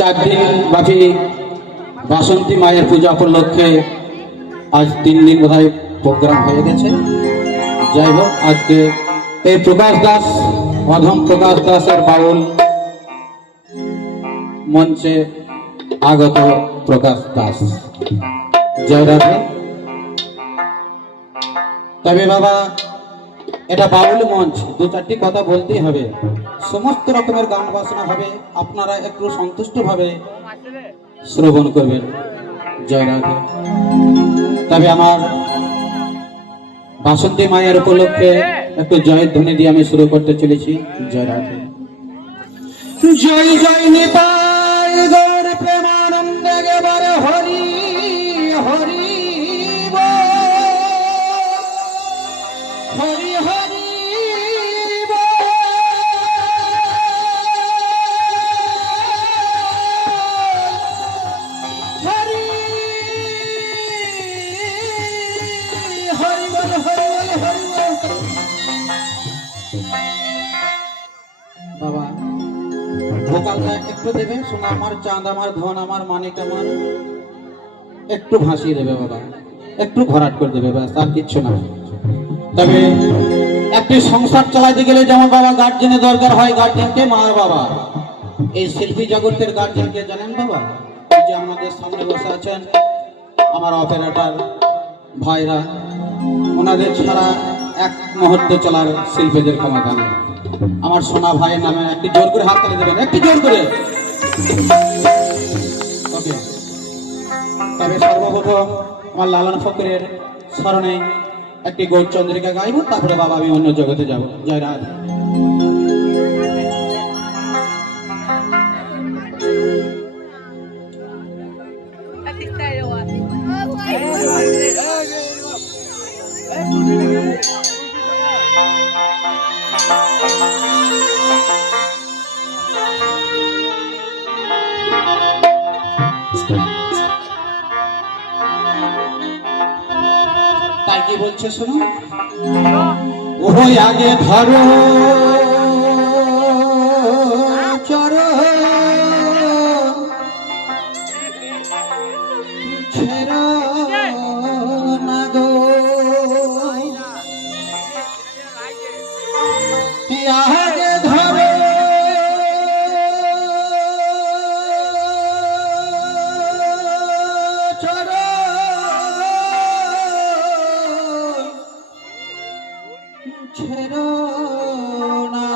4 দিন ব্যাপী বাসন্তী মায়ের পূজা উপলক্ষে আজ 3 দিন বোধহয় প্রোগ্রাম হয়ে গেছে। যাই হোক, আজকে এই প্রকাশ দাস, অধম প্রকাশ দাসের বাউল মঞ্চে আগত প্রকাশ দাস, জয় রাধে। তবে বাবা, এটা বাউল মঞ্চ, 2-4টি কথা বলতেই হবে। সমস্ত রকমের গান বাজনা হবে, আপনারা একটু সন্তুষ্ট ভাবে শ্রবণ করবেন। জয় রাধে। তবে আমার বাসন্তী মায়ের উপলক্ষে একটু জয়ের ধ্বনি দিয়ে আমি শুরু করতে চলেছি। জয় রাধে। জয় জয় নিতাই গৌর প্রেমানন্দে গেবার হরি হরি হরি হরি বাবা, ভোকালটা একটু দেবে। শোনা আমার চাঁদ, আমার ধন, আমার মানিক, আমার একটু ভাসিয়ে দেবে বাবা, একটু ভরাট করে দেবে, ব্যাস, আর কিচ্ছু না। তবে একটি সংসার চালাতে গেলে যেমন বাবা গার্জেনের দরকার হয়, গার্জেনকে মা বাবা, এই শিল্পী জগতের গার্জেনকে জানেন বাবা? এই যে আমাদের সামনে বসে আছেন আমার অপারেটর ভাইরা, ওনাদের ছাড়া এক মুহূর্ত চলার শিল্পীদের ক্ষমতা নেই। আমার সোনা ভাইয়ের নামে একটি জোর করে হাত তালি দেবেন, একটি জোর করে। ওকে। তবে সর্বপ্রথম আমার লালন ফকিরের স্মরণে একটি গৌরচন্দ্রিকা গাইব, তারপরে বাবা আমি অন্য জগতে যাব। জয় রাধে। তাই কি বলছে শুনো, ওই আগে ধরো চরো ছেড়ো না গো, আগে ধরো চরো ছেড়ো না,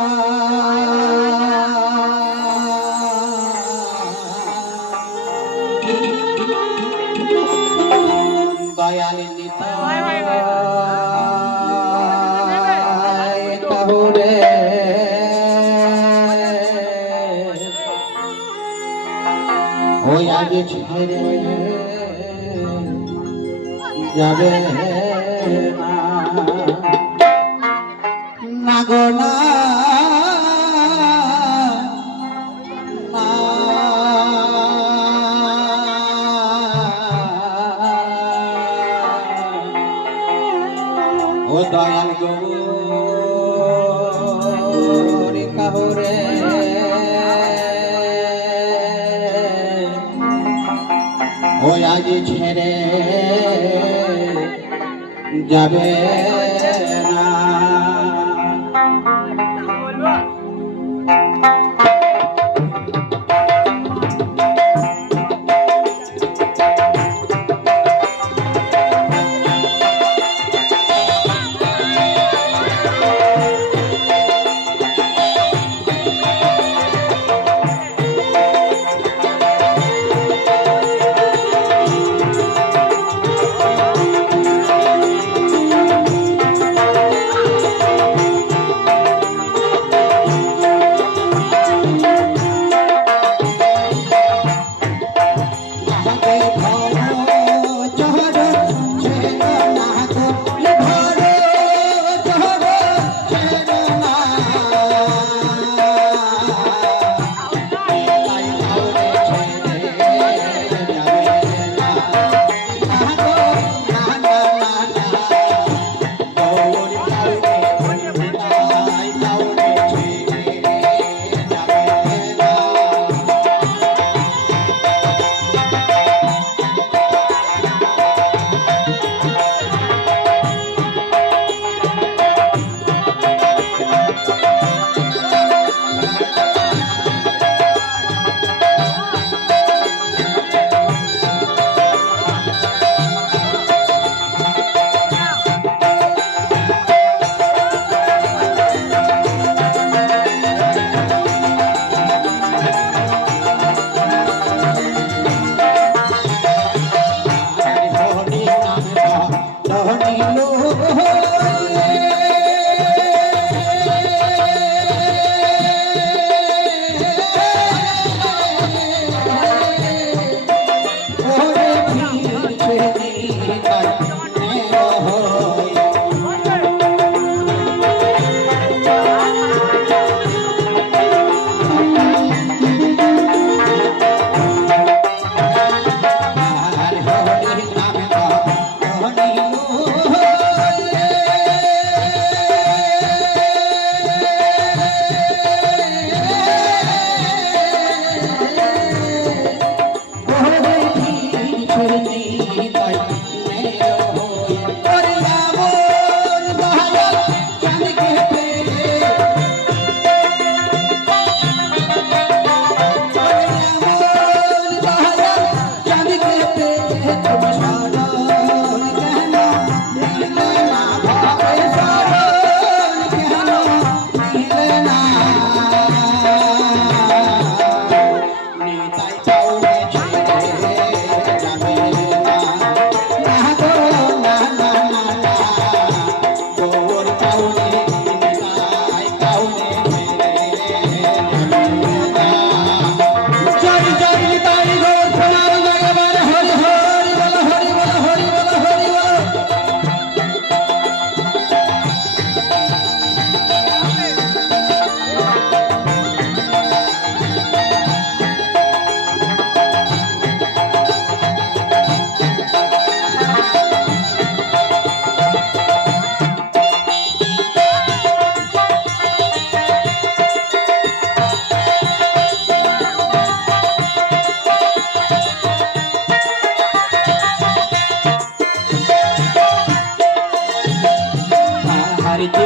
দয়ালি নিতাই কাহুরে ওই আগে ছেড়ে যাবে না গো, না ও দয়াল গৌরী কাহুরে ওই আজ ছেড়ে যাবে না।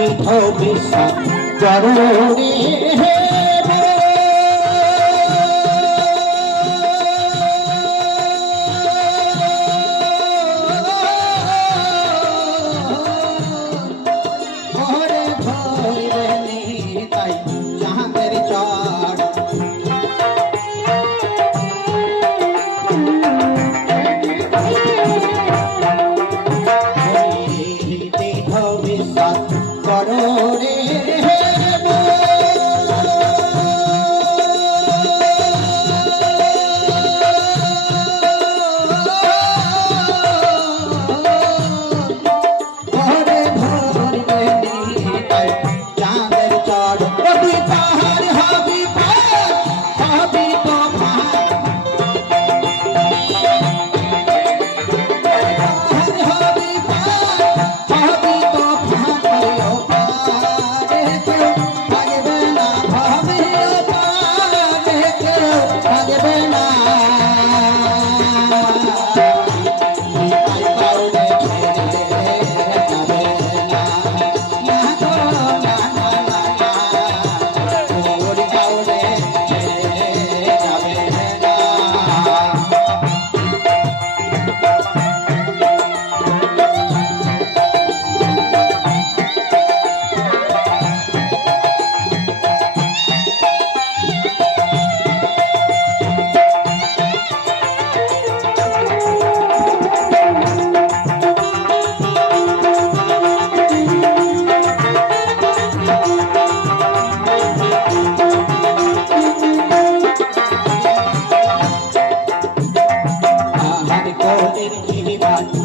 তীর্থ বিশ্বাস করো রে Bye.